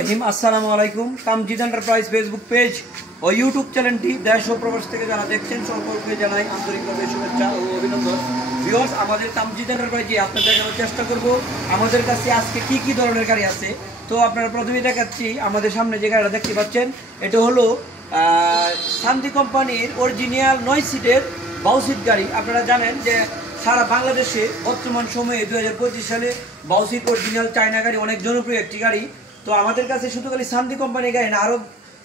রহিম। আসসালামু আলাইকুম। কামজিদ enterprise Facebook page ও YouTube চ্যানেলটি দেশ ও প্রবাস থেকে যারা দেখছেন সকলকে জানাই আন্তরিকভাবে শুভেচ্ছা ও অভিনন্দন। ভিউয়ার্স, আমাদের কামজিদ এন্টারপ্রাইজে আপনাদের দেখানোর চেষ্টা করব আমাদের কাছে আজকে কি ধরনের গাড়ি আছে। তো আপনারা প্রথমেই দেখাচ্ছি আমাদের সামনে যে গাড়িটা দেখতে পাচ্ছেন, এটা হলো শান্তি কোম্পানির অরিজিনাল 9 সিটের বাউসিট গাড়ি। আপনারা জানেন যে সারা বাংলাদেশে বর্তমান সময়ে 2025 সালে বাউসিট অরিজিনাল চায়না গাড়ি অনেক জনপ্রিয় একটি গাড়ি। তো আমাদের কাছে শুধু খালি শান্তি কোম্পানির গাড়ি না, আরও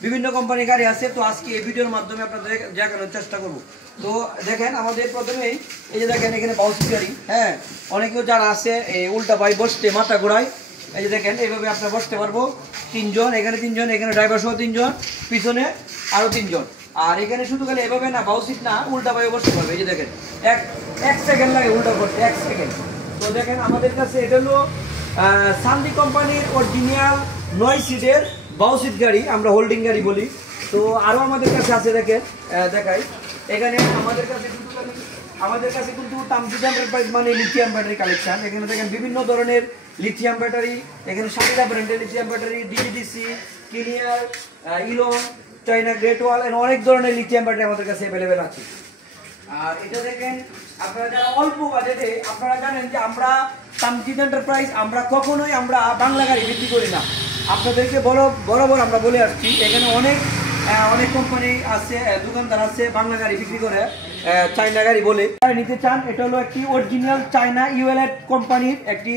বিভিন্ন কোম্পানির গাড়ি আছে। তো আজকে এই ভিডিওর মাধ্যমে আপনাদের দেখানোর চেষ্টা করব। তো দেখেন, আমাদের প্রথমেই এই যে দেখেন এখানে বাউসিট গাড়ি। হ্যাঁ, অনেকেও যারা আছে এই উল্টা বাই বসতে মাথা ঘোরায়, এই যে দেখেন এইভাবে আপনারা বসতে পারবো। 3 জন, এখানে 3 জন, এখানে ড্রাইভার সহ 3 জন, পিছনে আরও 3 জন। আর এখানে শুধু খালি এভাবে না, বাউসিট না, উল্টা বাই বসতে পারবে। এই যে দেখেন এক সেকেন্ড লাগে উল্টা করতে, 1 সেকেন্ড। তো দেখেন আমাদের কাছে এটা হলো শান্তি কোম্পানির অরিজিনাল 9 সিটের বাউসিট গাড়ি, আমরা হোল্ডিং গাড়ি বলি। তো আরও আমাদের কাছে আছে, দেখেন দেখাই। এখানে আমাদের কাছে কিন্তু কামজিদ এন্টারপ্রাইজ মানে লিথিয়াম ব্যাটারি কালেকশন। এখানে দেখেন বিভিন্ন ধরনের লিথিয়াম ব্যাটারি, এখানে সারিদা ব্র্যান্ডের লিথিয়াম ব্যাটারি, ডিডিসি, কিনিয়ার, ইলং, চাইনা গ্রেট ওয়াল, অনেক ধরনের লিথিয়াম ব্যাটারি আমাদের কাছে অ্যাভেলেবেল আছে। আর এটা দেখেন, আপনারা যারা অল্প বাজেটে, আপনারা জানেন যে আমরা কামজিদ এন্টারপ্রাইজ আমরা কখনোই বাংলা গাড়ি বিক্রি করি না। আপনাদেরকে বরাবর আমরা বলে আসছি, এখানে অনেক কোম্পানি আছে, দোকানদার আছে বাংলা গাড়ি বিক্রি করে চায়না গাড়ি বলে নিতে চান। এটা হলো একটি অরিজিনাল চায়না ইউএলএড কোম্পানির একটি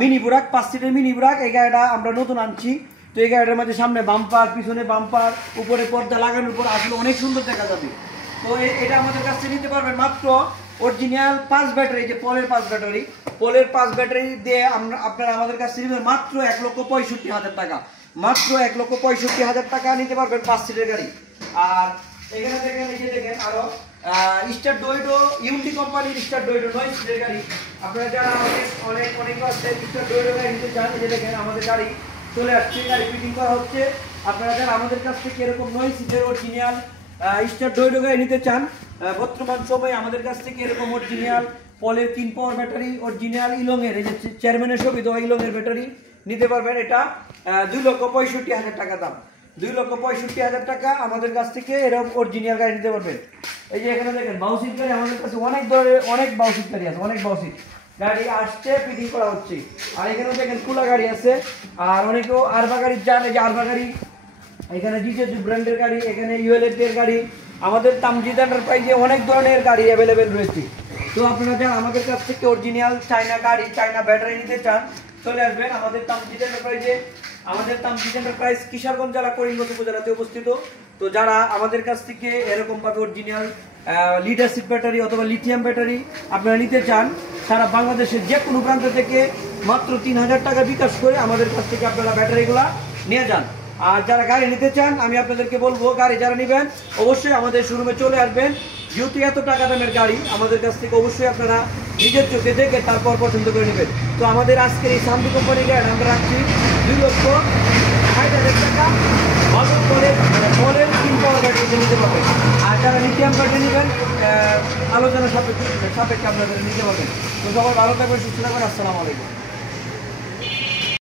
মিনি বুরাক, 5 সিটের মিনি বুরাক। এই গাড়িটা আমরা নতুন আনছি। তো এই গাড়িটার মধ্যে সামনে বাম্পার, পিছনে বাম্পার, উপরে পর্দা লাগানোর উপর আসলে অনেক সুন্দর দেখা যাবে। তো এটা আমাদের কাছ থেকে নিতে পারবেন মাত্র অরিজিনাল 5 ব্যাটারি, যে পলের 5 ব্যাটারি দিয়ে আপনারা আমাদের কাছ থেকে মাত্র 1,65,000 টাকা, মাত্র 1,65,000 টাকা নিতে পারবেন 5 সিটের গাড়ি। আর এখানে দেখেন, এই যে দেখেন আরো স্টার ডোইডো, ইউনিটি কোম্পানির স্টার ডোইডো 9 সিটের গাড়ি। আপনারা যারা অনেক আছে স্টার ডোইডো গাড়ি নিতে চান, এই যে দেখেন আমাদের গাড়ি চলে আসছে, গাড়ি ফিটিং করা হচ্ছে। আপনারা যারা আমাদের কাছ থেকে এরকম 9 সিটের অরিজিনাল স্টার ডোইডো গাড়ি নিতে চান, বর্তমান সময়ে আমাদের কাছ থেকে এরকম অরিজিনাল পলের 3 পাওয়ার ব্যাটারি, অরিজিনাল ইলংয়ের, এই যে চেয়ারম্যানের ছবি দেওয়া ইলংয়ের ব্যাটারি নিতে পারবেন। এটা 2,65,000 টাকা দাম, 2,65,000 টাকা আমাদের কাছ থেকে এরকম অরিজিনাল গাড়ি নিতে পারবেন। এই যে এখানে দেখেন বাউসিট গাড়ি আমাদের কাছে অনেক ধরনের, অনেক বাউসিট গাড়ি আছে, অনেক বাউসিট গাড়ি আসছে, ফিটিং করা হচ্ছে। আর এখানে দেখেন কুলা গাড়ি আছে। আর অনেকেও আরবা গাড়ি চান, এই যে আরবা গাড়ি, এখানে ডিজেজু ব্র্যান্ডের গাড়ি, এখানে ইউএলএড এর গাড়ি। আমাদের কামজিদ এন্টারপ্রাইজে অনেক ধরনের গাড়ি অ্যাভেলেবেল রয়েছে। তো আপনারা যারা আমাদের কাছ থেকে অরিজিনাল চায়না গাড়ি, চায়না ব্যাটারি নিতে চান, চলে আসবেন আমাদের কামজিদ এন্টারপ্রাইজে। আমাদের কামজিদ এন্টারপ্রাইজ কিশোরগঞ্জ জেলা, করিমগঞ্জ উপজেলাতে অবস্থিত। তো যারা আমাদের কাছ থেকে এরকমভাবে অরিজিনাল লিডারশিপ ব্যাটারি অথবা লিথিয়াম ব্যাটারি আপনারা নিতে চান, সারা বাংলাদেশের যে কোনো প্রান্ত থেকে মাত্র 3,000 টাকা বিকাশ করে আমাদের কাছ থেকে আপনারা ব্যাটারিগুলা নিয়ে যান। আর যারা গাড়ি নিতে চান, আমি আপনাদেরকে বলবো, গাড়ি যারা নেবেন অবশ্যই আমাদের শোরুমে চলে আসবেন। যেহেতু এত টাকা দামের গাড়ি, আমাদের কাছ থেকে অবশ্যই আপনারা নিজের চোখে দেখে তারপর পছন্দ করে নেবেন। তো আমাদের আজকের এই শান্তি কোম্পানির গাড়ি আমরা রাখছি 2,60,000 টাকা, ভালো করে পলের 3 পাওয়ার গাড়ি নিতে পারবেন। আর যারা লিথিয়াম গাড়ি নেবেন, আলোচনা সাপেক্ষে আপনাদের নিতে পারবেন। তো সবাই ভালো থাকবেন, সুস্থ থাকবেন। আসসালামু আলাইকুম।